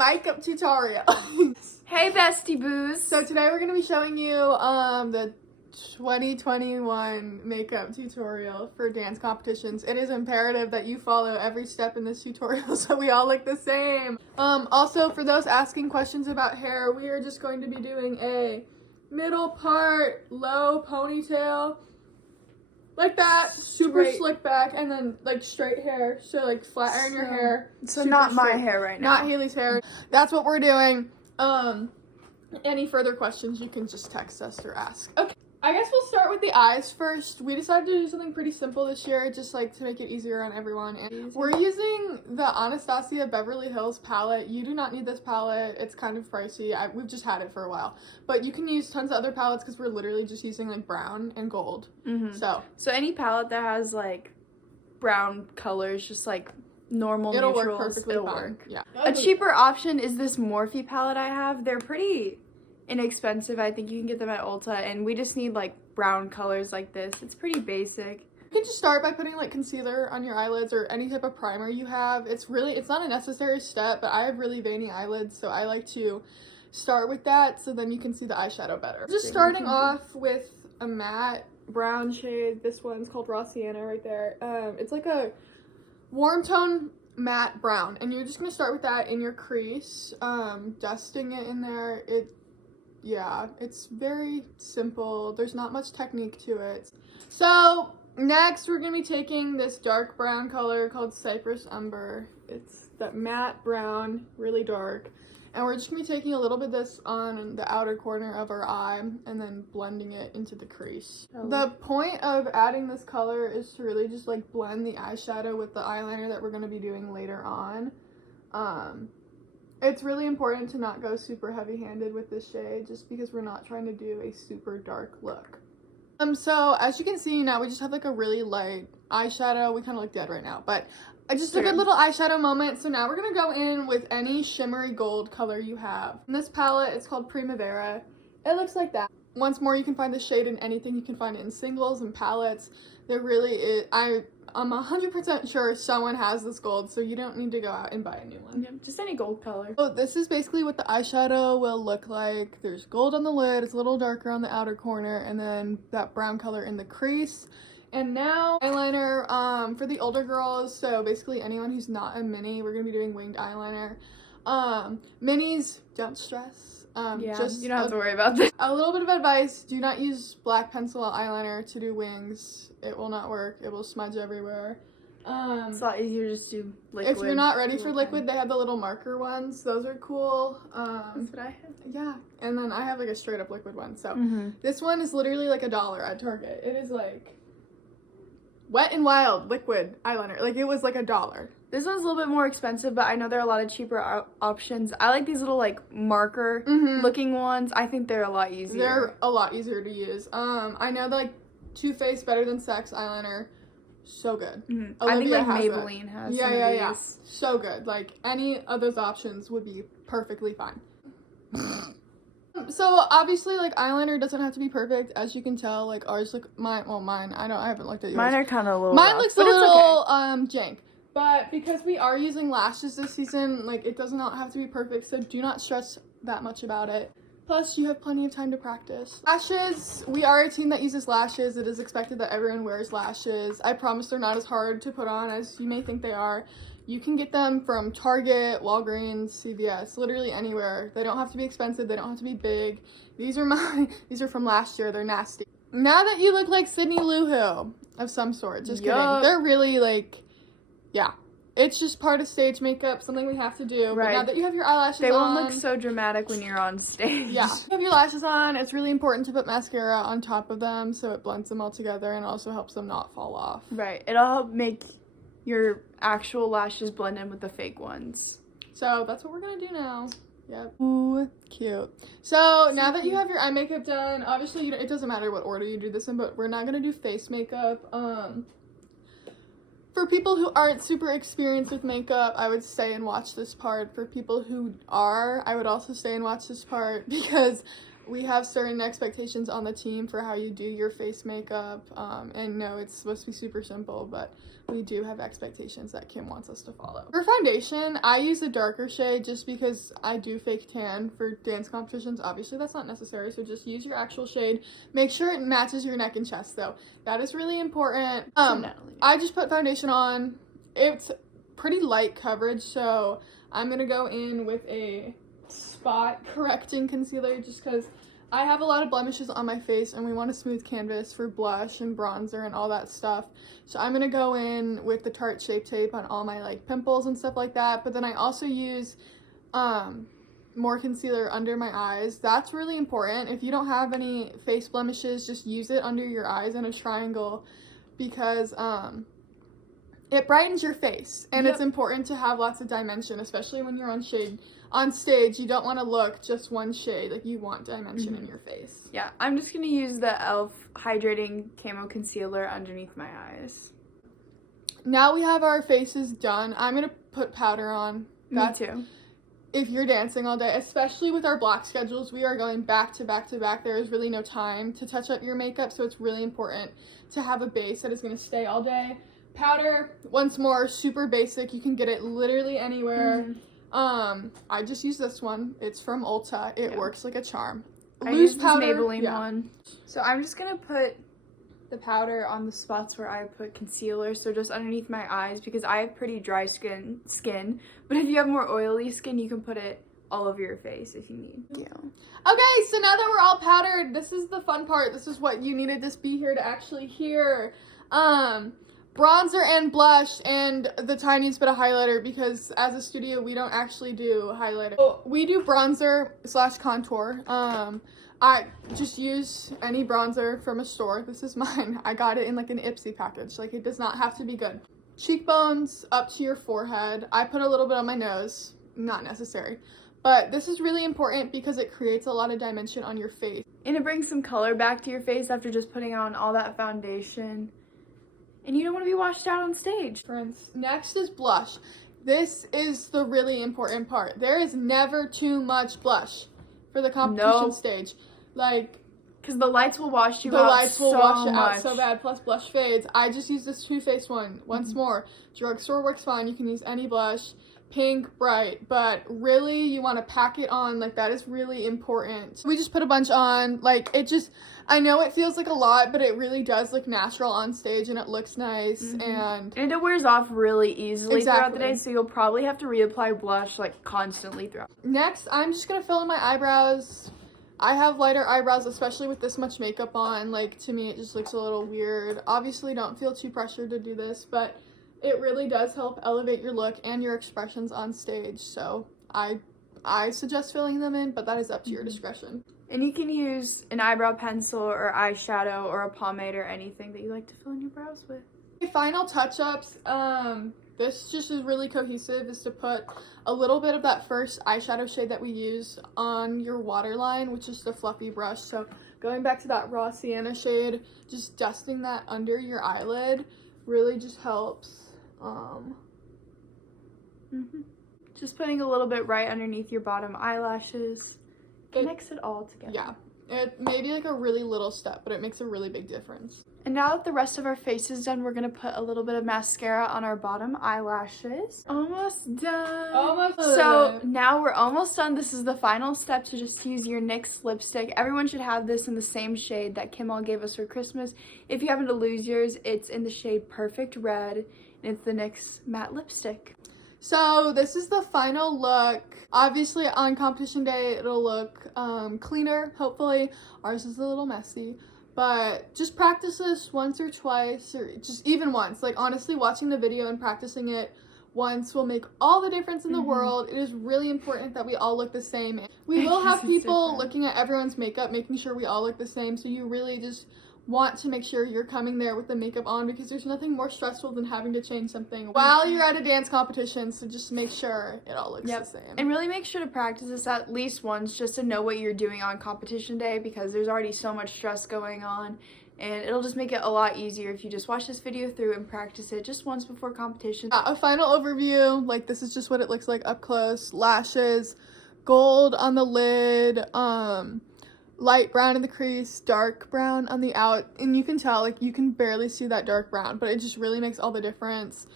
makeup tutorial. Hey bestie boos. So today we're going to be showing you the 2021 makeup tutorial for dance competitions. It is imperative that you follow every step in this tutorial so we all look the same. Also, for those asking questions about hair, we are just going to be doing a middle part low ponytail like that, super Straight. slick back, and then like straight hair, so like flat iron your hair. So super not my straight. hair right now. Not Haley's hair. That's what we're doing. Any further questions you can just text us or ask. Okay, I guess we'll start with the eyes first. We decided to do something pretty simple this year, just like to make it easier on everyone. And we're using the Anastasia Beverly Hills palette. You do not need this palette. It's kind of pricey. We've just had it for a while. But you can use tons of other palettes because we're literally just using like brown and gold. Mm-hmm. So any palette that has like brown colors, just like normal it'll neutrals, work perfectly it'll fine. work. Yeah. A cheaper option is this Morphe palette I have. They're pretty inexpensive. I think you can get them at Ulta, and we just need like brown colors like this. It's pretty basic. You can just start by putting like concealer on your eyelids or any type of primer you have. It's not a necessary step, but I have really veiny eyelids, so I like to start with that so then you can see the eyeshadow better. Just starting off with a matte brown shade. This one's called Raw Sienna right there. It's like a warm tone matte brown, and you're just gonna start with that in your crease, dusting it in there. It's very simple. There's not much technique to it. So next we're gonna be taking this dark brown color called Cypress Umber. It's that matte brown, really dark, and we're just gonna be taking a little bit of this on the outer corner of our eye and then blending it into the crease. The point of adding this color is to really just like blend the eyeshadow with the eyeliner that we're gonna be doing later on. It's really important to not go super heavy-handed with this shade just because we're not trying to do a super dark look. So as you can see now, we just have like a really light eyeshadow. We kind of look dead right now, but just a good little eyeshadow moment. So now we're gonna go in with any shimmery gold color you have. In this palette, it's called Primavera. It looks like that. Once more, you can find the shade in anything. You can find it in singles and palettes. There really is. I'm 100% sure someone has this gold, so you don't need to go out and buy a new one. Yeah, just any gold color. So this is basically what the eyeshadow will look like. There's gold on the lid, it's a little darker on the outer corner, and then that brown color in the crease. And now eyeliner for the older girls, so basically anyone who's not a mini, we're gonna be doing winged eyeliner. Minis, don't stress. Just you don't have to worry about this. A little bit of advice: do not use black pencil eyeliner to do wings. It will not work. It will smudge everywhere. It's a lot easier just to do liquid. If you're not ready for liquid, they have the little marker ones. Those are cool. That's what I have. Yeah, and then I have like a straight up liquid one. So this one is literally like $1 at Target. It is like Wet n Wild liquid eyeliner. Like it was like $1. This one's a little bit more expensive, but I know there are a lot of cheaper options. I like these little like marker looking ones. I think they're a lot easier. They're a lot easier to use. I know like Too Faced Better Than Sex eyeliner, so good. I think like has Maybelline has some of these. So good. Like any of those options would be perfectly fine. So obviously like eyeliner doesn't have to be perfect, as you can tell. Like ours look mine. I haven't looked at yours. Mine are kind of a little. Mine rough, looks a but little it's okay. jank. But because we are using lashes this season, like it does not have to be perfect, so do not stress that much about it. Plus, you have plenty of time to practice. Lashes, we are a team that uses lashes. It is expected that everyone wears lashes. I promise they're not as hard to put on as you may think they are. You can get them from Target, Walgreens, CVS, literally anywhere. They don't have to be expensive. They don't have to be big. These are from last year. They're nasty. Now that you look like Sydney Lou Who of some sort, just kidding. They're really like, yeah, it's just part of stage makeup, something we have to do. Right. But now that you have your eyelashes on, they won't look so dramatic when you're on stage. Yeah. You have your lashes on, it's really important to put mascara on top of them so it blends them all together and also helps them not fall off. Right. It'll help make your actual lashes blend in with the fake ones. So that's what we're gonna do now. Yep. Ooh, cute. So now that you have your eye makeup done, obviously it doesn't matter what order you do this in, but we're not gonna do face makeup. For people who aren't super experienced with makeup, I would stay and watch this part. For people who are, I would also stay and watch this part because we have certain expectations on the team for how you do your face makeup. And no, it's supposed to be super simple, but we do have expectations that Kim wants us to follow. For foundation, I use a darker shade just because I do fake tan for dance competitions. Obviously, that's not necessary, so just use your actual shade. Make sure it matches your neck and chest, though. That is really important. I just put foundation on. It's pretty light coverage, so I'm gonna go in with a spot correcting concealer just because I have a lot of blemishes on my face and we want a smooth canvas for blush and bronzer and all that stuff. So I'm gonna go in with the Tarte Shape Tape on all my like pimples and stuff like that, but then I also use more concealer under my eyes. That's really important. If you don't have any face blemishes, just use it under your eyes in a triangle because it brightens your face, and it's important to have lots of dimension, especially when you're on stage. You don't want to look just one shade. Like, you want dimension in your face. Yeah, I'm just going to use the e.l.f. Hydrating Camo Concealer underneath my eyes. Now we have our faces done. I'm going to put powder on. Me too. If you're dancing all day, especially with our block schedules, we are going back to back to back. There is really no time to touch up your makeup, so it's really important to have a base that is going to stay all day. Powder, once more, super basic. You can get it literally anywhere. I just use this one. It's from Ulta. It works like a charm. I use this Maybelline one. So I'm just gonna put the powder on the spots where I put concealer, so just underneath my eyes, because I have pretty dry skin. But if you have more oily skin, you can put it all over your face if you need. Okay, so now that we're all powdered, this is the fun part. This is what you needed to be here to actually hear. Bronzer and blush and the tiniest bit of highlighter, because as a studio we don't actually do highlighter. So we do bronzer / contour. I just use any bronzer from a store. This is mine. I got it in like an Ipsy package. Like, it does not have to be good. Cheekbones up to your forehead. I put a little bit on my nose. Not necessary. But this is really important because it creates a lot of dimension on your face. And it brings some color back to your face after just putting on all that foundation. And you don't want to be washed out on stage. Friends, next is blush. This is the really important part. There is never too much blush for the competition stage. Like, because the lights will wash you out. The lights will wash it out so bad. Plus, blush fades. I just use this Too Faced one. Once more, drugstore works fine. You can use any blush. Pink, bright, but really you want to pack it on. Like, that is really important. We just put a bunch on. Like, it just, I know it feels like a lot, but it really does look natural on stage and it looks nice. And it wears off really easily throughout the day, so you'll probably have to reapply blush like constantly throughout. Next, I'm just gonna fill in my eyebrows. I have lighter eyebrows, especially with this much makeup on. Like, to me it just looks a little weird. Obviously, don't feel too pressured to do this, but it really does help elevate your look and your expressions on stage. So I suggest filling them in, but that is up to your discretion. And you can use an eyebrow pencil or eyeshadow or a pomade or anything that you like to fill in your brows with. Final touch-ups, this just is really cohesive, is to put a little bit of that first eyeshadow shade that we use on your waterline, which is the fluffy brush. So going back to that raw sienna shade, just dusting that under your eyelid really just helps. Just putting a little bit right underneath your bottom eyelashes connects it all together. Yeah, it may be like a really little step, but it makes a really big difference. And now that the rest of our face is done, we're gonna put a little bit of mascara on our bottom eyelashes. Almost done. Almost done. So now we're almost done. This is the final step, to just use your NYX lipstick. Everyone should have this in the same shade that Kim all gave us for Christmas. If you happen to lose yours, it's in the shade Perfect Red, and it's the NYX matte lipstick. So this is the final look. Obviously on competition day it'll look cleaner, hopefully. Ours is a little messy, but just practice this once or twice, or just even once. Like, honestly, watching the video and practicing it once will make all the difference in the world. It is really important that we all look the same. We will have people looking at everyone's makeup, making sure we all look the same, so you really just want to make sure you're coming there with the makeup on, because there's nothing more stressful than having to change something while you're at a dance competition. So just make sure it all looks the same. And really make sure to practice this at least once, just to know what you're doing on competition day, because there's already so much stress going on, and it'll just make it a lot easier if you just watch this video through and practice it just once before competition. A final overview, like, this is just what it looks like up close. Lashes, gold on the lid, light brown in the crease, dark brown on the out, and you can tell, like, you can barely see that dark brown, but it just really makes all the difference.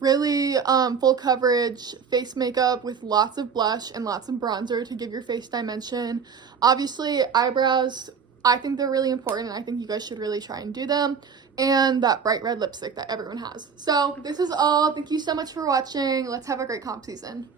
Really full coverage face makeup with lots of blush and lots of bronzer to give your face dimension. Obviously, eyebrows, I think they're really important, and I think you guys should really try and do them. And that bright red lipstick that everyone has. So this is all. Thank you so much for watching. Let's have a great comp season.